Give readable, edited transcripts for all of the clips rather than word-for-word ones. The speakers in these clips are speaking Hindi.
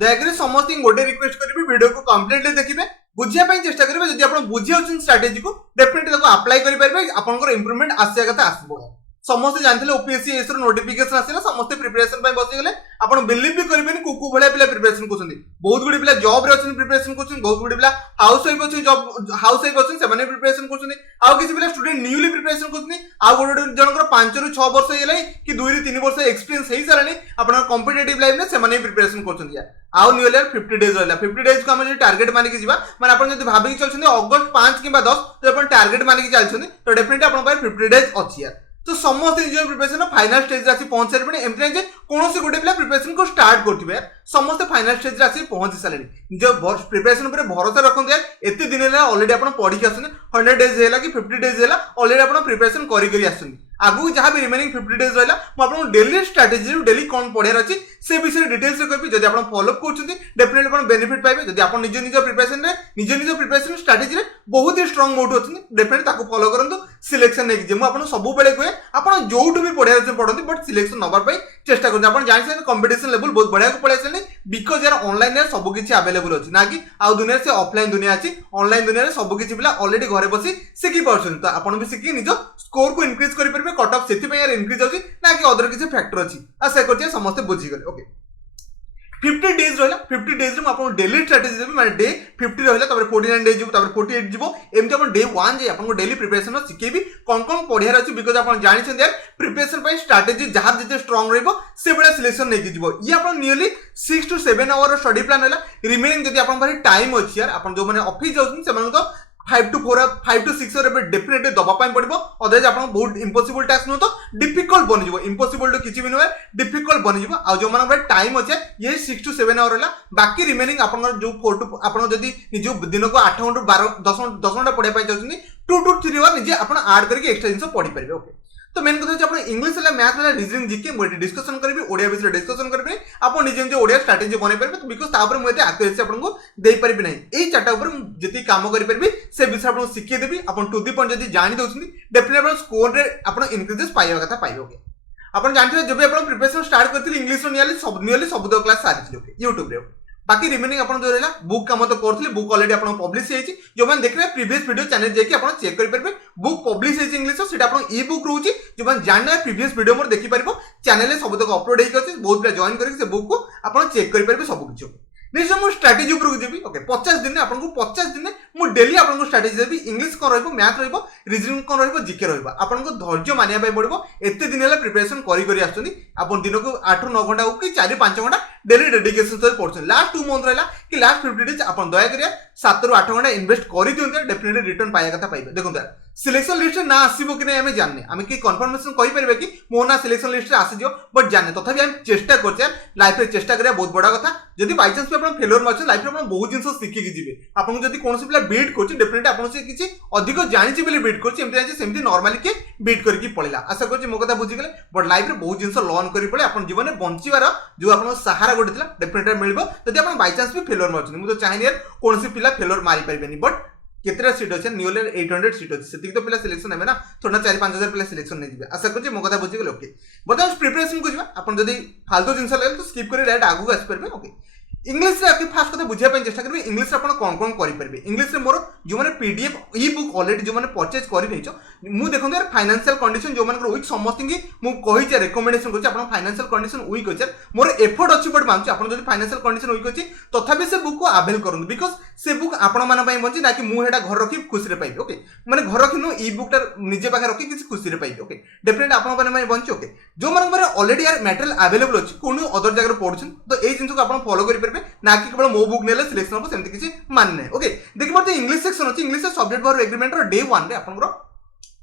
दयाकरी समस्त गोटे रिक्वेस्ट करी वीडियो को कंप्लीटली देखिए बुझिया चेष्टा करेंगे जब आप बुझी स्ट्राटेजी को डेफिनेटली अप्लाई करेंगे आपंकर इंप्रूवमेंट आसिया कथा आसो समस्त जानते ओपीएससी एस नोटिफिकेशन आसला समस्त प्रिपरेशन बसीगले आप बिलीव भी करेंगे कुकु भाया पिला प्रिपरेशन कर बहुत गुड़ी पिला जॉब रे प्रिपरेशन कर बहुत गुड़ी पिला हाउस वाइफ अच्छे जॉब हाउस वाइफ अच्छे से प्रिपरेशन कर किसी पिला स्टूडेंट न्यूली प्रिपरेशन कर गोटे जनकर 5 रू 6 वर्ष हो कि 2 रू 3 वर्ष एक्सपीरियंस हो सारे आप कॉम्पिटिटिव लाइफ में से प्रिपरेशन कर आउ न्यू ईयर 50 डेज रहा 50 डेज को हम टार्गेट मानिक जी मैंने आप भाविक चलते अगस्त 5 कि 10 तो टार्गेट मानिक चलते तो डेफिनेटली आप 50 डेज अच्छी यार तो समस्त निज प्रिपरेशन फाइनल स्टेज आसी पहुंच सारे एमती नहीं कौन से गोटे पिला प्रिपरेशन को स्टार्ट करते समस्त फाइनल स्टेज आसी पहुंची सारे निज प्रिपरेशन पर भरोसा रखते यार एत दिन अलरेडी आप पढ़ी आस 100 डेज है कि 50 डेज है अलरेडी आप प्रिपरेशन कर आगु जहाँ भी रिमेनिंग 50 डेज रहा मुझे डेली स्ट्राटेजी डेली कौन पढ़ार अच्छी से विषय डिटेल्स कहबी जब आप फॉलोअप कर डेफिनेटली आप बेनिफिट पाइबे जब आप निज निज प्रिपरेशन निज प्रिपरेशन स्ट्राटेजी रे बहुत ही स्ट्रांग मोड अच्छी डेफिनेटली फॉलो करूँ सिलेक्शन नहीं मुझे सब बेले कहे आप जो भी पढ़ाई पढ़ती बट सिलेक्शन नापी चेष्टा करते आप जानते कंपिटिशन लेवल बहुत बढ़िया पड़े आसे बिकज यार ऑनलाइन सब किसी अवेलेबल अच्छी ना कि आउ दुनिया से ऑफलाइन दुनिया अच्छी ऑनलाइन दुनिया में सब किसी पिला अलरेडी घरे बसी शिखी पार्टी तो आप भी शिखी निज स्कोर को इनक्रीज करेंगे कट ऑफ से इनक्रीज होची ना कि अदर किसी फैक्टर अच्छी आशा करते समस्त बुझीगले ओके 50 डेज रहा 50 डेज में आपको डेली स्ट्रेटेजी देवी माने डे 50 रहा 49 डेज जीव 48 जीव एमती आप डे 1 जाए आपको डेली प्रिपरेशन शिखेबी कौन कौन पढ़ियार अच्छी बिकज आप जानते यार प्रिपरेशन पर स्ट्राटेजी जहाँ जिते स्ट्रांग रही से भाया सिलेक्शन नहीं जीव ये आप nearly 6 to 7 hour study plan है रिमेनिंग जब आप टाइम अच्छी यार आप जो मैंने ऑफिस जाऊँ तो 5 to 6 डेफिनेटली दबापाई पड़ो अदरवाइज आप बहुत इम्पॉसिबल टास्क नुह तो डिफिकल्ट बन इम्पॉसिबल तो किसी भी नुहे डिफिकल्ट बन आ जो मान टाइम अच्छे ये 6 to 7 आवर है बाकी रिमेनिंग आप जो 4 to आप निज दिन को 8 घंटा 10 घंटा पढ़ाई चाहते 2 to 3 आवर निजे आप आड करके एक्सट्रा जिन पढ़ी पारे ओके तो मेन कथा आप इंग्लिश है मैथ है रीजनिंग जीके मुझे डिस्कसन करी ओडिया विषय डिस्कसन करेंगे आप निजे निजे ओडिया स्ट्राटेजी बन पारे बिकज मुझे आक्यूरेसी आपको दे पारि ना यही चार्टा जी कम करेंगे से विषय आपको शिखेदेवी आप टू दी पॉइंट जब जानी दौरान डेफिनेटली स्कोर में आप इनक्रीजेस पाइबा कथा पाइबे आप जानते जब आप प्रिपरेशन स्टार्ट करते इंग्लिश नियरली सब क्लास सारी यूट्यूब रे बाकी रिमेनिंग आप जो रहा बुक कम तो करें बुक अलरेडी आप पब्लिश होती जो मैंने देखिए प्रीवियस वीडियो चैनल जाकि चेक करेंगे बुक पब्लिश होती इंग्लिश से ई बुक रोचे जो मैंने जानना प्रीवियस वीडियो मोर देखिपार चैनल सब तक अपलोड होती बहुत पिला जॉइन करके बुक को आप चेक करेंगे सब किसी निश्चय मुझे स्ट्राटेजी उपरको जी ओके 50 दिन आपको 50 दिन मुझे डेली आपको स्ट्राटेजी देवी इंग्लिश कौन रैथ रीजनिंग कौन रिजिके आपको धैर्य मानिया पड़ो एत दिन है प्रिपरेशन आप दिन को 8 ରୁ 9 घंटा हो कि 4-5 घंटा डेली डेडिकेशन सहित पढ़ते लास्ट 2 मंथ रहा कि लास्ट 50 डेज आप दया 7 ରୁ 8 घंटा इन्वेस्ट कर दिखाते डेफिनेटली रिटर्न पाइबा कथा पाइबे देखो सिलेक्शन लिस्ट ना आसो कि नहीं जाने आम कि कन्फर्मेशन कहीपर कि मो ना सिलेक्शन लिस्ट आसीज बट जाने तथापि आम चेष्टा कर लाइफ में चेष्टा करा बहुत बड़ा कथा जब बाई चान्स भी फेलोर में अच्छे लाइफ में बहुत जिन शिखिकी जी आपको जब कौन पिला बीट कर डेफिनेटली आपको किसी अधिक जानी बोली बीट करमती नॉर्मली किए बीट करके पड़ेगा आशा कर मो कथा बुझीगले बट लाइफ में बहुत जिन लर्न कर पड़े आप जीवन में बचार जो आप सहारा गोटे था डेफिनेटली मिल जब आप बाई चान्स भी फेलोर में अच्छे मुझे चाहिए यार कौन पिला फेलोर मारी पारे बट केतरा सीट अच्छे नियर 800 सीट अच्छे से तो पिला सिलेक्शन है ना थोड़ा 4-5 हजार पिला सिलेक्शन नहीं जी आशा कर मो कथा बुझीगले ओके बर्तमान प्रिपरेशन को आप फालतू जिन लगे तो स्किप कर डायरेक्ट आगू आसपारे ओके इंग्लिश फास्ट कथा बुझाई चेष्टा करेंगे इंग्लिश आप कौन कौन करेंगे इंग्लिश मोर जो मैंने पीडीएफ ई बुक अलरेडी जो मैंने परचेज कर मुझे देखो यार फाइनेंशियल कंडीशन जो मैंने वीक समस्त मुझे रेकमेंडेशन कर फाइनेंशियल कंडीशन वीक अच्छे मोर एफर्ट अच्छी बट मानूँ आप फाइनेंशियल कंडीशन वीक अच्छी तथापि से बुक को अवेल करूँ बिकज से बुक आपण बची ना कि मुझे घर रखी खुशी पाइबे ओके मैंने घर रखी नु ई बुकटा निजे पाखे रखी किसी खुशी पाइबे ओके डेफिनेटली आपण बची ओके जो मैंने अलरेडी यार मटेरियल अवेलेबल अच्छी कौन अदर जगह पढ़ुन तो ये जिन को आप फॉलो करेंगे ना कि केवल मो बुक नेले सिलेक्शन हम सेमती किसी मान ना ओके देखिए मतलब इंग्लिश सेक्शन अच्छी English subject verb agreement day 1 रे आपन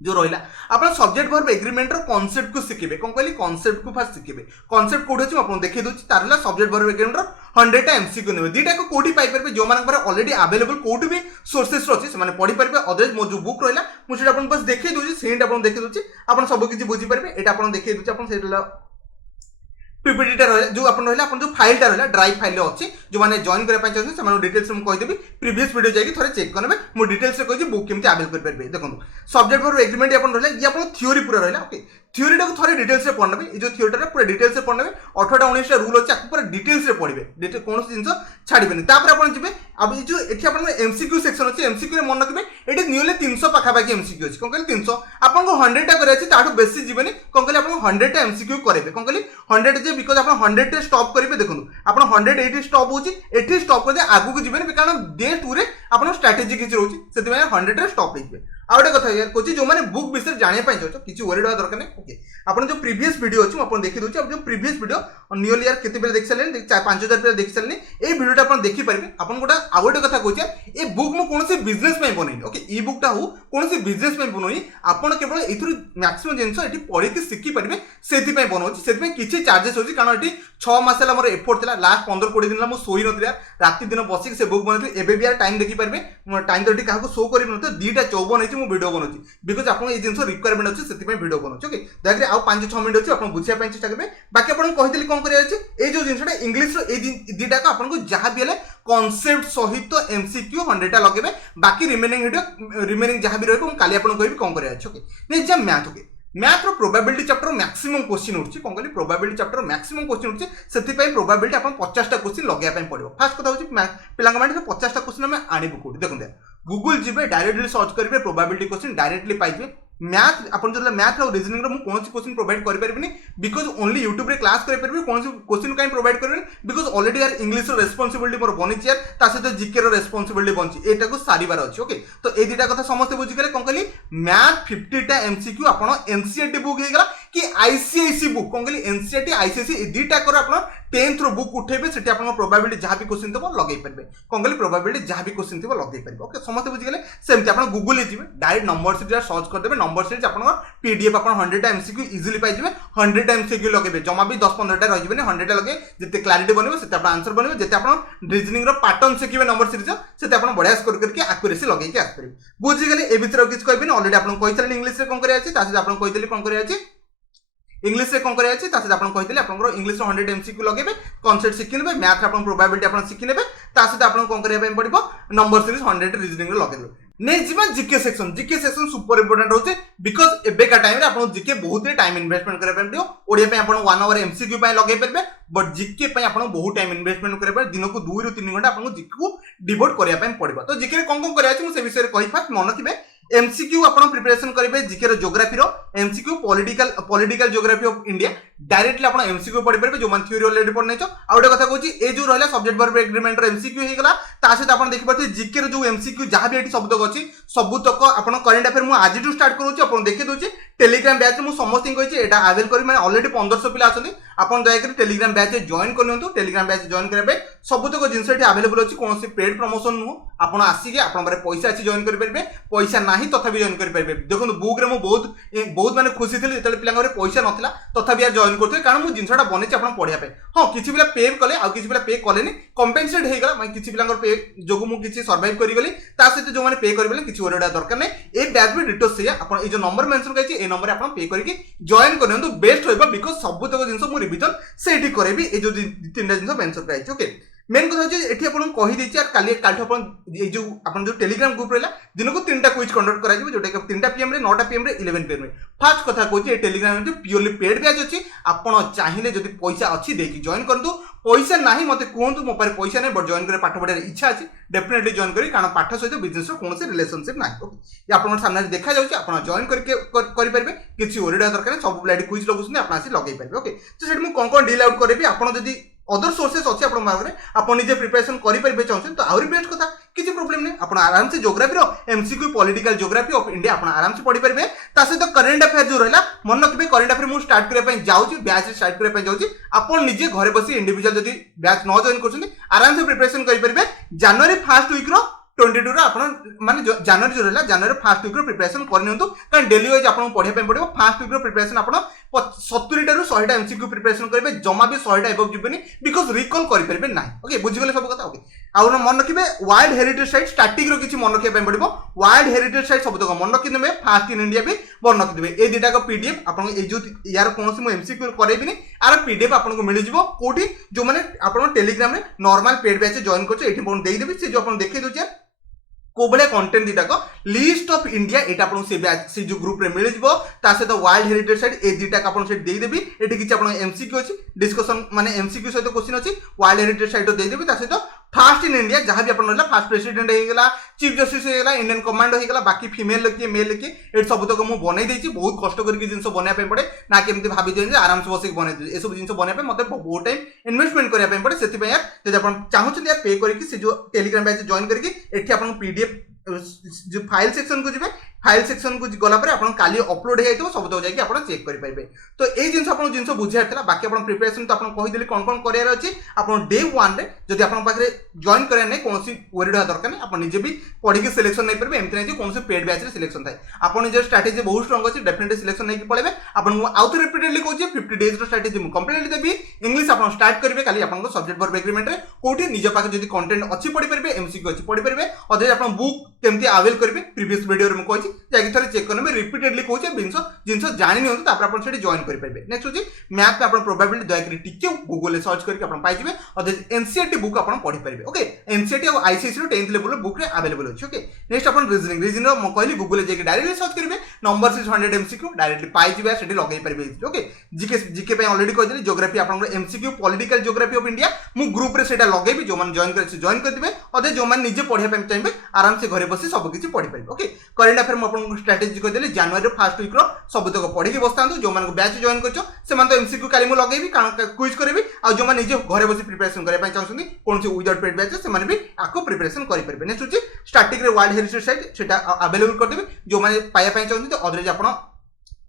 जो रहा आप सब्जेक्ट वर्ब एग्रीमेंट कॉन्सेप्ट को शिखे कौन कहली कॉन्सेप्ट को फास्ट शिखे कॉन्सेप्ट कौट अच्छे आपको देखिए दूसरी तार सब्जेक्ट वर्ब एग्रीमेंट 100टा एमसीक्यू ने दुईटा को कौटी पाइपर जो अलरेडी अवेलेबल कौट भी सोर्सेस अच्छे से पढ़ी पारे अदरवाइज मो जो बुक रहा मुझे बस देखिए दूसरी सेट आप देखिए दूसरी आप सब किसी बुझीपारे यहाँ आप देखिए दूसरी आप पीपीटी रहा जो आप जो फाइलटा रहा ड्राइव फाइल अच्छी जो मैंने जॉइन करने चाहिए से डिटेल्स मुझे कहीदेवी प्रीवियस वीडियो जाकि थोड़े चेक करेंगे मुझे डिटेल्स कही बुक केमती आवेल करेंगे देखो सब्जेक्ट वर्ब एग्रीमेंट आप रहा ये आप थ्योरी पूरा रहा ओके थ्योरी टाक थोड़े डिटेल्स में पढ़ने ये जो थ्योरी पूरा डिटेल्स में पढ़ने 18टा 19टा रूल अच्छे पूरा डिटेल्स में पढ़े कौन जिन छाड़बे तापर आप जी अब ये जो ये आप एमसीक्यू सेक्शन अच्छे एमसीक्यू मन रखिए ये नियरली 300 पाखापाखि एमसीक्यू अच्छे कौन कहले 300 आपको 100टा कराई बेसी जीवन कौन कहले आपको 100टा एमसीक्यू करेंगे कौन कहले 100 जे बिकज आप 100 स्टॉप करेंगे देखो आप 100 ये स्टॉप होती स्टॉप कर आगू को जीवन कारण डे 2 रे आप स्ट्राटेजी किसी रोचे से 100 स्टॉप हो आउ गोटे कथा यार कौन जो मैंने बुक विषय जाना चाहो किसी वरीड हवा दरकार नहीं ओके आप जो प्रीवियस वीडियो अच्छे मुझे देखी दूसरी जो प्रीवियस वीडियो नियरली यार केते देखी सारे 5000 पे देखी सारे ये वीडियो आप देखिपारे आप गोटे आउ गोटे कथा कहे ये बुक मुझे कौन बिजनेस बनई ओके इ बुकटा हो कौन बिजनेस बनई आप केवल ये मैक्सिमम जिन पढ़ी शिखिपारे से बनाऊँ किसी चार्जेस होती कारण ये 6 मास मोर एफर्ट था लास्ट 15-20 दिन मुझे शोई ना राति दिन बसिक से बुक बनाई एवं भी यार टाइम देखिपारे टाइम तो क्या शो कर 2:54 मुझे वीडियो बनाऊँ बिकज आप जिन रिक्वायरमेंट अच्छे से वीडियो बनाऊँ ओके दयाकोरी आउ 5-6 मिनट अच्छे आप बुझाई चेष्टा करेंगे बाकी आपको कही कौन कर जो जिनसा इंग्लीश दुटा को आपको जहाँ भी कॉन्सेप्ट सहित एमसीक्यू 100टा लगे बाकी रिमेनिंग जहाँ भी रही काली आपको कहि कौन कर ओके मैथ ओके मैथ रो प्रोबेबिलिटी चैप्टर मैक्सिमम क्वेश्चन उठी कौन कहली प्रोबेबिलिटी चैप्टर मैक्सिमम क्वेश्चन उठी से प्रोबेबिलिटी आप 50टा क्वेश्चन लगे पड़ो फास्ट कथा हूँ पिला 50टा क्वेश्चन आम आणबू कौट देखते गूगल जी डायरेक्टली सर्च करेंगे प्रोबेबिलिटी क्वेश्चन डायरेक्टली पाइबे मैथ अपन जो मैथ और रीजनिंग रो कौन क्वेश्चन प्रोवाइड कर पारिबेनी बिकज ओनली यूट्यूब रे क्लास कर पारिबे कौन क्वेश्चन कहीं प्रोवाइड करबेनी बिकज ऑलरेडी यार इंग्लिश रो रेस्पोंसिबिलिटी मोर बनी यार ता सहित जीके रो रेस्पोंसिबिलिटी बनची एटा को सारीबार अछि ओके तो ए दुटा कथा समस्त बुझी गले कोन कहली मैथ 50टा एमसीक्यू आपण एनसीईआरटी बुक हे गला कि आईसीआईसी बुक कोन कहली एनसीईआरटी आईसीआईसी ए दुटा कर आपण 10th रो बुक उठेबे सेठी आपण प्रोबेबिलिटी जहाँ भी क्वेश्चन थबो लगै परबे कोन कहली प्रोबेबिलिटी जहाँ भी क्वेश्चन थबो लगै परबे ओके समस्त बुझी गले सेमति आपण गूगल जिवे डायरेक्ट नंबर सीरीज सर्च कर देबे नंबर सीरीज आपण पीडीएफ आप 100टा एमसीक्यू इजिली पाई 100टा एमसीक्यू लगे जमा भी 10-15टा रही 100टा लगे जिते क्लारिटी बनवे से आंसर बनवे जिते आप रीजनिंग पैटर्न शिखे नंबर सीरीज से बढ़िया स्कोर करके आक्यूरेसी लगे आसपारे बुझीगले ए भर किसी कहबे ऑलरेडी आपको कही इंग्लिश कौन करें कौन करें इंग्लिश रे कौन करें आपको कही आप इंग्लिश 100 एमसीक्यू लगे कॉन्सेप्ट शिखिने मैथ आप प्रोबेबिलिटी आप शिखिने आपको कौन करने पड़ो नंबर सीरीज 100 रीजनिंग लगे नहीं जी जीके सेक्शन सुपर इंपोर्टेंट होचे बिकज एबेका टाइम रे आपन जीके बहुत टाइम इन्वेस्टमेंट करे पड़ियो ओडिया पे आपन 1 आवर एमसीक्यू पे लगे परबे बट जीके पे आपन बहुत टाइम इन्वेस्टमेंट करे पड़े दिन को 2 ରୁ 3 घंटा आपन जीके को डिवोट करिया पे पड़िबो तो जीके रे कोन करिया छै मु से विषय रे कहि फास्ट मन रखिबे एमसीक्यू आपन प्रिपरेशन करिवे जीके रो ज्योग्राफी रो MCQ political geography of India directly आपन एमसीक्यू पढि परबे जो मान थ्योरी ऑलरेडी पढनै छ आ ओडे कथा कहूची ए जो रहला सब्जेक्ट वर्ब एग्रीमेंट रो एमसीक्यू हे गला ता सहित आपन देखि परथे जीके रो जो एमसीक्यू जहां भी एटी शब्द अछि सबुतक आपन करेंट अफेयर मु आज टू स्टार्ट करूची आपन देखि दोची टेलीग्राम बैच मु समस्ती कहिची एटा अवेल करी माने ऑलरेडी 1500 पिला अछथि आपन दया करी टेलीग्राम बैच जॉइन करनियंतु टेलीग्राम बैच जॉइन करबे सबुतक जिंस एटी अवेलेबल अछि कोनसी पेड प्रमोशन नु आपन आसी के आपन बारे पैसा अछि जॉइन करि परबे पैसा नाही तथापि जॉइन करि परबे देखो बुक रे मु बहुत माने खुशी थिली जेतले पिला घरे पैसा नथिला तथापि यार जॉइन करथे कारण मु जिंसटा बनेछि आपन पढिया पे हां किछि पिला पे कले आ किछि पिला पे कलेनी कंपेंसेट हे गला माने किछि पिला पे जोगु मु किछि सर्वाइव करि गली ता सहित जो माने पे करबेले किछि ओरेडा दरकार नै ए बैच भी डिटो से आपन ए जो नंबर मेंशन करिछि ए नंबर आपन पे करके जॉइन करनियंतु बेस्ट होइबा बिकज सबुतक जिंस मु रिवीजन सेठी करेबी ए जो तीनटा जिंस मेंशन कराइछि ओके मेन कथा होची एठी आपन कहि देछि यार काली आपन ए जो आपन जो टेलीग्राम ग्रुप रहला दिन को 3टा क्विज कंडक्ट करा जिवो जोटा 3टा पीएम रे 9टा पीएम रे 11 पीएम रे फास्ट कथा कहूची ए टेलीग्राम जो प्योरली पेड बैच अछि आपन चाहिले जदी पैसा अछि देखि जॉइन करंतु पैसा नाही मते कहंतु मो पर पैसा नै बट जॉइन करे पाठ पढार इच्छा अछि डेफिनेटली जॉइन करी कारण पाठ सहित बिजनेस रो कोनोसी रिलेशनशिप नाही ओके आपन सामने देखा जाउची आपन जॉइन करके करि परबे किछि ओरिडा दरकार सब ब्लाडी क्विज लगुसने आपन आसी लगै परबे ओके तो सेट मु कोन डील आउट करबी आपन जदी अदर सोर्सेस अच्छे आप आप निजे प्रिपरेशन करेंगे चाहते तो आहरी बेस्ट कथा किसी प्रोब्लेम नहीं आप आराम से ज्योग्राफी रो MCQ political geography of India आप आराम से पढ़ी पारे सहित करेंट अफेयर जो रहा मन रखिए करेंट अफेयर मुझे स्टार्ट करने जाऊँगी बैच स्टार्ट करने जाऊँगी आप निजे घरे बस इंडिविजुअल जब बैच न जॉइन कर आराम से प्रिपरेशन करेंगे जनवरी फर्स्ट वीक रो 22 रो आपण माने जनवरी जो रहला जनवरी फर्स्ट वीक रो प्रिपरेशन करनियंतु कारण डेली वाइज आपण पढिया पे पड़िबो फर्स्ट वीक रो प्रिपरेशन आपण 70 टा रो 100 टा एमसीक्यू प्रिपरेशन करबे जमा भी 100 टा एबव जिबेनी बिकॉज़ रिकॉल करि परबे नाही ओके बुझि गेले सब कथा ओके आउ मन रखिए वर्ल्ड हेरिटेज साइट स्टार्टिंग किसी मन रखा पड़ो वर्ल्ड हेरिटेज साइट सब तक मन रखिदे फास्ट इन इंडिया भी मन रखिदे ये दुटा पीडीएफ आपन जो यार कौन मुझे एमसीक्यू करेबी यार पीडीएफ आपको मिल जाव कौटी जो मैंने आप टेलीग्राम में नॉर्मल पेड बैच जॉइन करदेवी से जो आप देखे दूसरे को भाया कंटेंट दुटाक लिस्ट ऑफ इंडिया ये आपको से जो ग्रुप रे मिल जाव सहित वर्ल्ड हेरिटेज साइट ये दुटा आपको देदेवी ये किसी आप एमसीक्यू अच्छी डिस्कसन माने एमसीक्यू सहित क्वेश्चन अच्छी वर्ल्ड हेरिटेज साइट देदेवी सहित फास्ट इन इंडिया जहाँ भी आप फास्ट प्रेसिडेंट होगा चीफ जस्टिस होगा इंडियन कमांडो होगा बाकी फीमेल लिखिए मेल लिखिए ये सब तक मुझे बनई बहुत कष्ट करके जिन बनाई पड़े ना केमती भाभी दिए आराम से बस बनई ये सब जिन बनाई मतलब बहुत टाइम इन्वेस्टमेंट करने पड़े से जब आप चाहते यार पे करके जो टेलीग्राम बैच जॉइन करके आप पीडीएफ जो फाइल सेक्शन को जी फाइल सेक्शन को गलापर आप काली अपलोड हो सब तक जाकि आप चेक करेंगे तो ये जिन आप जिन बुझार बाकी आप प्रिपेरेसन तो आपको कहीदेली कौन कौन करार अच्छे आप डे वन रे जब आप जॉइन करार नहीं कौन वरीड हवा दरकार नहीं आप निजे भी पढ़ी सिलेक्शन नहीं पारे एमती नहीं कौन कौन पेड बैच सिलेक्शन थाए आप निजर स्ट्राटेजी बहुत स्ट्रंग अच्छी डेफिनेटली सिलेक्शन नहीं पड़े आपको आउ थे रिपीटेडली कहूँ 50 डेज स्ट्राटेजी मुझे कंप्लीटली देवी इंग्लिश आप स्टार्ट करेंगे खाली आप सब्जेक्ट वर्ब एग्रीमेंट में कौटी निज पाखे जब कंटेंट अच्छी पढ़ी पारे एमसीक्यू अच्छी पढ़ी पारे और जब आप बुक केमती अवेल करेंगे प्रीवियस वीडियो में कही जाकि थे चेक करेंगे रिपीटेडली कहूँ जिन जानी नहीं आप जॉइन करेंगे नेक्स्ट हूँ मैथ में आप प्रोबेबिलिटी दयाकोरी टिके गूगल सर्च करके आप पाइबे और एनसीईआरटी बुक आप पढ़ी पारे ओके एनसीईआरटी और ICSE 10th level book available अच्छे ओके नेक्स्ट आप रीजनिंग कहली गूगल जाकर डायरेक्टली सर्च करेंगे नंबर 600 एमसीक्यू डायरेक्टली पाइबे से लगे पारे ओके जीके जीके ऑलरेडी कहते जियोग्राफी आप MCQ political geography of India मुझे ग्रुप रे सेटा लगेबी जो मैंने जॉइन करदे और जो मैंने निजे पढ़ाई चाहिए आराम से घरे बसी सब किसी पढ़ी पारे ओके करेंट अफेयर मुझे स्ट्राटेजी कहदेली जनवरी फर्स्ट वीक सब तक पढ़ी बस था जो मैंने बैच जॉइन कर तो एमसीक्यू काली मुझे लगेबी क्विज करेंगे और जो मैंने निजे घरे बसी प्रिपरेशन करने चाहते कौन से विदाउट पेड बैच से भी आपको प्रिपरेशन करेंगे नेक्स्ट हूँ स्टार्टिंग रे वर्ल्ड हेरिटेज साइट से अवेलेबल करदेवी जो मैंने पाइबा चाहते अदरवाइज आप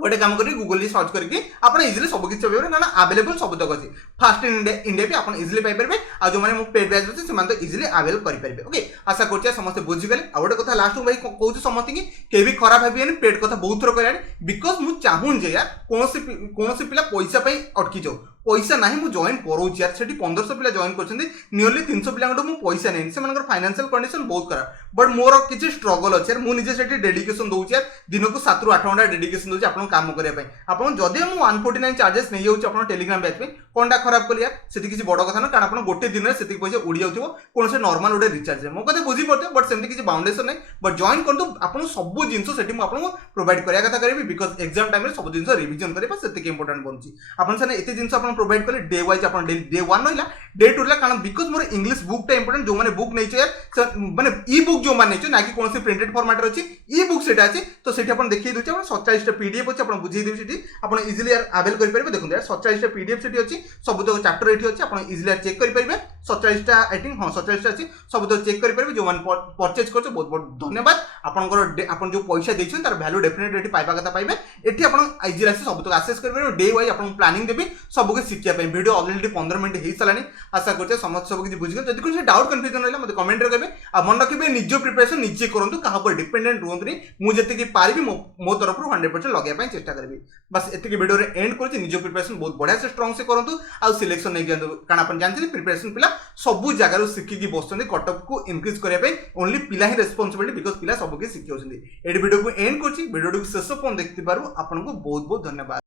गोटे काम करेंगे गूगल सर्च करके आप इजिली सब किसी पाइबे ना अवेलेबल सब तक अच्छी फास्ट इन इंडिया भी आप इजिली पाइबे और जो मैंने पेड बैच अच्छे से इजिली अवेलेबल करेंगे ओके आशा कर समस्त बुझीगले आ गोटे कथा लास्ट भाई कहूँ समस्त की के भी खराब भाई पेड कथा बहुत थर कह बिकज मुझे चाहूँ यार कौन पिला पैसा अटकी जाऊ पैसा ना मुझे जॉइन करोच यार से 1500 पिला जॉइन कर नियरली 300 पिला पैसा नहीं से फाइनेंशियल कंडीशन बहुत खराब बट मोर किसी स्ट्रगल अच्छे यार मुझे से डेडिकेशन दूसरी यार दिन को 7 ରୁ 8 घंटा डेडिकेशन दूसरी आप काम करने आप जदि मुझे 149 चार्जेस नहीं जाऊँ टेलीग्राम बैच में कौन खराब कली यार से किसी बड़ कथा ना कारण आप गोटे दिन में पैसा उड़ी जाऊ कौन से नॉर्मल गोटे रिचार्ज मो कथा बुझी पाते बट सेमती किसी बाउंडेसन नहीं बट जॉइन कर दो आप सब जिन से आपको प्रोवाइड करने कथा करेंगे बिकज एग्जाम टाइम सब जिन रिविजन करेंगे से इंपोर्टेंट बनूँ आपने ये जिन प्रोवाइड कले डे वाइज आप डे 1 रहा डे 2 रहा कारण बिकज मोर इंग्लिश बुकटा इंपोर्टेंट जो मैंने बुक नहीं माने ई बुक जो मैंने ना कि कौन से प्रिंटेड फॉर्मेट अच्छी ई बुक से अच्छी तो से देखिए दूसरे 47 पीडीएफ अच्छे आप बुझे देवी आप इजिली अवेल करेंगे देखो यार 47 पीडीएफ से अच्छी सब तक चैप्टर ये अच्छे आप इजिली चेक करेंगे 47 आई थिंक हाँ 47 अच्छी सब तक चेक करेंगे जो मैंने परचेज कर बहुत बहुत धन्यवाद आपन जो पैसा देते तार वैल्यू डेफिनेटली ये पाइबा कथा पाइबे ये आप इजिली सब तक आसेस करेंगे डे वाइज आप प्लानिंग देवी सबको शिक्षा वीडियो ऑलरेडी 15 मिनट हो सारा आशा करते समस्त सब किसी बुझे जब कोई डाउट कन्फ्यूजन रहा मतलब कमेंट रे कहे आ मन रखिए निज प्रिपरेशन निजे करूँ क्या डिपेंडेंट रुहतुनि मुझे पारि मो तरफ 100% लगे चेष्टा करी बस ये वीडियो एंड कर निज प्रिपरेशन बहुत बढ़िया से स्ट्रंग से करूँ आ सिलेक्शन नहीं दिखाँ कारण आप जानते प्रिपरेशन पिला सब जगह शिखिकी बस कटअप को इनक्रीज करने ओनली पिला ही रेस्पॉन्सिबिलिटी बिकज पिला सब किसी शिखी ये वीडियो को एंड कर वीडियो शेष पर्यटन देखते आपको बहुत बहुत धन्यवाद।